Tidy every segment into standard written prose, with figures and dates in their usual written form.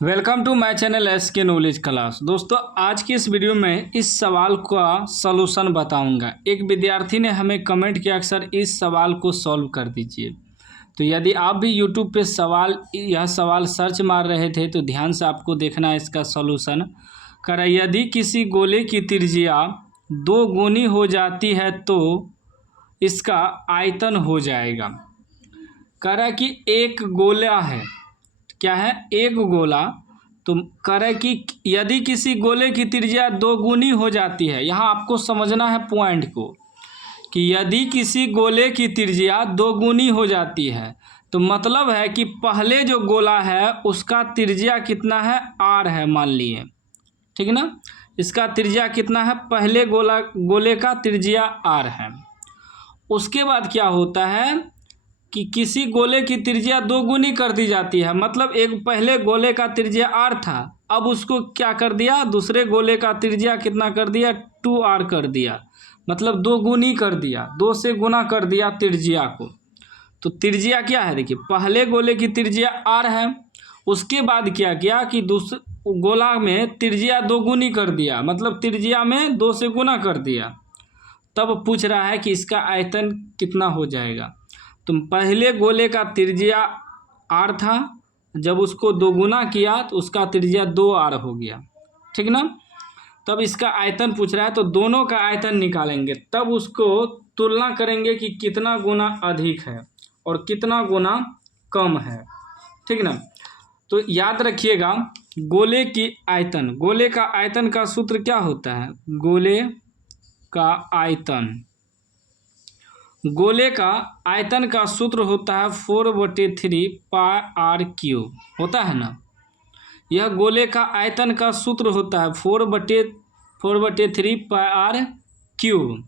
Welcome to my channel SK knowledge class. दोस्तों, आज की इस वीडियो में इस सवाल का सलूशन बताऊंगा। एक विद्यार्थी ने हमें कमेंट किया कि सर इस सवाल को सॉल्व कर दीजिए। तो यदि आप भी यूट्यूब पे यह सवाल सर्च मार रहे थे तो ध्यान से आपको देखना है इसका सलूशन। कर यदि किसी गोले की त्रिज्या 2 गुनी हो जाती है तो इसका आयतन हो जाएगा। कह रहा है कि एक गोला है, क्या है, एक गोला। तो कह रहा है कि यदि किसी गोले की त्रिज्या 2 गुनी हो जाती है, यहाँ आपको समझना है पॉइंट को कि यदि किसी गोले की त्रिज्या 2 गुनी हो जाती है तो मतलब है कि पहले जो गोला है उसका त्रिज्या कितना है, r है, मान लिए, ठीक है ना। इसका त्रिज्या कितना है, पहले गोले का त्रिज्या r है। उसके बाद क्या होता है कि किसी गोले की त्रिज्या 2 गुनी कर दी जाती है, मतलब एक पहले गोले का त्रिज्या r था, अब उसको क्या कर दिया, दूसरे गोले का त्रिज्या कितना कर दिया, 2r कर दिया, मतलब 2 गुनी कर दिया, 2 से गुना कर दिया त्रिज्या को। तो त्रिज्या क्या है, देखिए पहले गोले की त्रिज्या r है, उसके बाद क्या किया कि दूसरे गोला में त्रिज्या 2 गुनी कर दिया, मतलब त्रिज्या में 2 से गुना कर दिया। तब पूछ रहा है कि इसका आयतन कितना हो जाएगा। तो पहले गोले का त्रिज्या r था, जब उसको 2 गुना किया तो उसका त्रिज्या 2r हो गया, ठीक ना। तब इसका आयतन पूछ रहा है तो दोनों का आयतन निकालेंगे, तब उसको तुलना करेंगे कि कितना गुना अधिक है और कितना गुना कम है, ठीक ना। तो याद रखिएगा, गोले की आयतन, गोले का आयतन का सूत्र क्या होता है, गोले का आयतन का सूत्र होता है 4/3 पाई r क्यूब, होता है ना। यह गोले का आयतन का सूत्र होता है 4/3 पाई r क्यूब।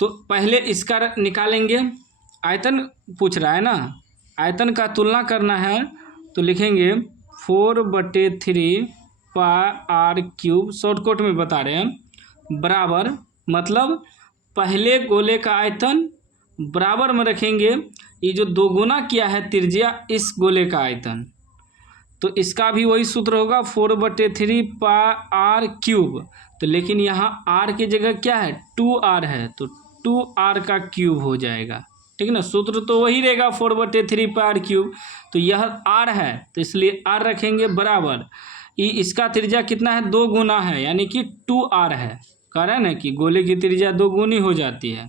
तो पहले इसका निकालेंगे, आयतन पूछ रहा है ना, आयतन का तुलना करना है तो लिखेंगे 4/3 पाई r क्यूब, शॉर्टकट में बता रहे हैं, बराबर, मतलब पहले गोले का आयतन बराबर में रखेंगे, ये जो 2 गुना किया है त्रिज्या इस गोले का आयतन, तो इसका भी वही सूत्र होगा 4/3 पाई r क्यूब। तो लेकिन यहाँ r की जगह क्या है, 2r है, तो 2r का क्यूब हो जाएगा, ठीक है ना। सूत्र तो वही रहेगा 4/3 पाई r क्यूब, तो यह r है तो इसलिए r रखेंगे बराबर, इसका त्रिज्या कितना है, 2 गुना है, यानी कि 2r है। कह रहे हैं ना कि गोले की त्रिज्या 2 गुनी हो जाती है,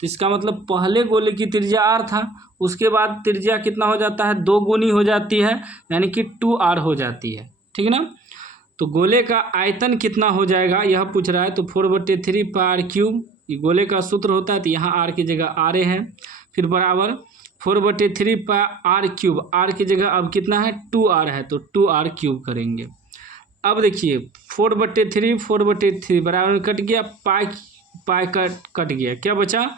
तो इसका मतलब पहले गोले की त्रिज्या r था, उसके बाद त्रिज्या कितना हो जाता है, 2 गुनी हो जाती है, यानी कि 2r हो जाती है, ठीक है ना। तो गोले का आयतन कितना हो जाएगा यह पूछ रहा है, तो 4/3 पाई r क्यूब, ये गोले का सूत्र होता है, तो यहाँ r की जगह r है, फिर बराबर 4/3 पाई r क्यूब, r की जगह अब कितना है, 2r है, तो 2r क्यूब करेंगे। अब देखिए 4/3 बराबर में कट गया, पाई कट गया, क्या बचा,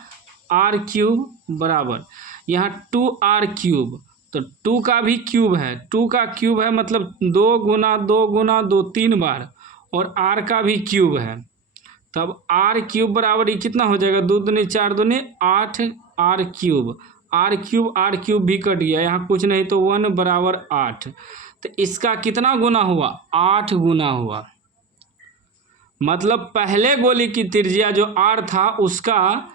r क्यूब बराबर यहाँ 2r क्यूब, तो 2 का भी क्यूब है, 2 का क्यूब है मतलब 2 गुना 2 गुना 2 3 बार, और r का भी क्यूब है, तब r क्यूब बराबर ये कितना हो जाएगा, 2 दूनी 4 दूनी 8 r क्यूब भी कट गया, यहाँ कुछ नहीं तो 1 बराबर 8, तो इसका कितना गुना हुआ, 8 गुना हुआ। मतलब पहले गोले की त्रिज्या जो r था उसका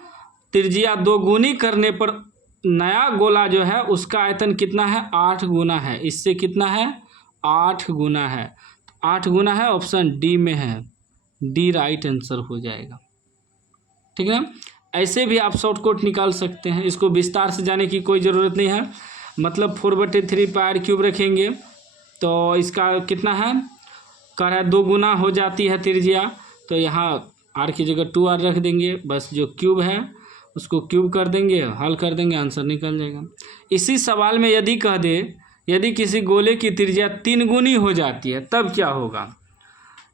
त्रिज्या 2 गुनी करने पर नया गोला जो है उसका आयतन कितना है, 8 गुना है, इससे कितना है, 8 गुना है, 8 गुना है, ऑप्शन डी में है, डी राइट आंसर हो जाएगा, ठीक है। ऐसे भी आप शॉर्टकट निकाल सकते हैं, इसको विस्तार से जाने की कोई ज़रूरत नहीं है। मतलब 4/3 पाई r क्यूब रखेंगे तो इसका कितना है, कह रहा है 2 गुना हो जाती है त्रिज्या, तो यहाँ r की जगह 2r रख देंगे, बस जो क्यूब है उसको क्यूब कर देंगे, हल कर देंगे, आंसर निकल जाएगा। इसी सवाल में यदि कह दे यदि किसी गोले की त्रिज्या 3 गुनी हो जाती है तब क्या होगा,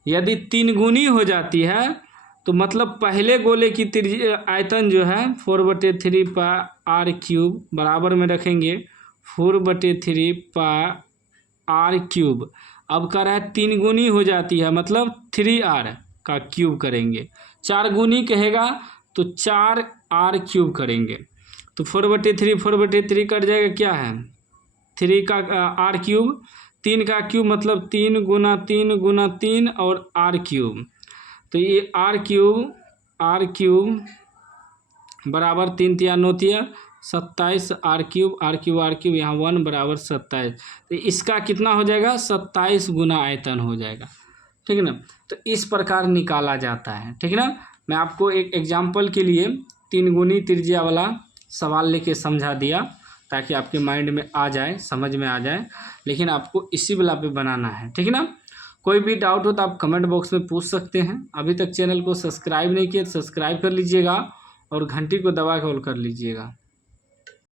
यदि 3 गुनी हो जाती है तो मतलब पहले गोले की त्रिज्या आयतन जो है 4/3 पाई r क्यूब बराबर में रखेंगे 4/3 पाई r क्यूब। अब कह रहा है 3 गुनी हो जाती है मतलब 3r का क्यूब करेंगे, 4 गुनी कहेगा तो 4r क्यूब करेंगे, तो 4/3 कट जाएगा, क्या है 3 का r क्यूब, 3 का क्यूब मतलब 3 गुना 3 गुना 3 और आर क्यूब। तो ये आर क्यूब बराबर 3 तिया 9 तिया 27 आर क्यूब यहाँ 1 बराबर 27। तो इसका कितना हो जाएगा 27 गुना आयतन हो जाएगा। ठीक है ना। तो इस प्रकार निकाला जाता है। ठीक है ना। मैं आपको एक एग्जाम्पल के लिए 3 गुनी त्रिज्या वाला सवाल लेके समझा दिया ताकि आपके माइंड में आ जाए, समझ में आ जाए, लेकिन आपको इसी वाला पे बनाना है। ठीक है ना। कोई भी डाउट हो तो आप कमेंट बॉक्स में पूछ सकते हैं। अभी तक चैनल को सब्सक्राइब नहीं किया तो सब्सक्राइब कर लीजिएगा और घंटी को दबा के ऑल कर लीजिएगा।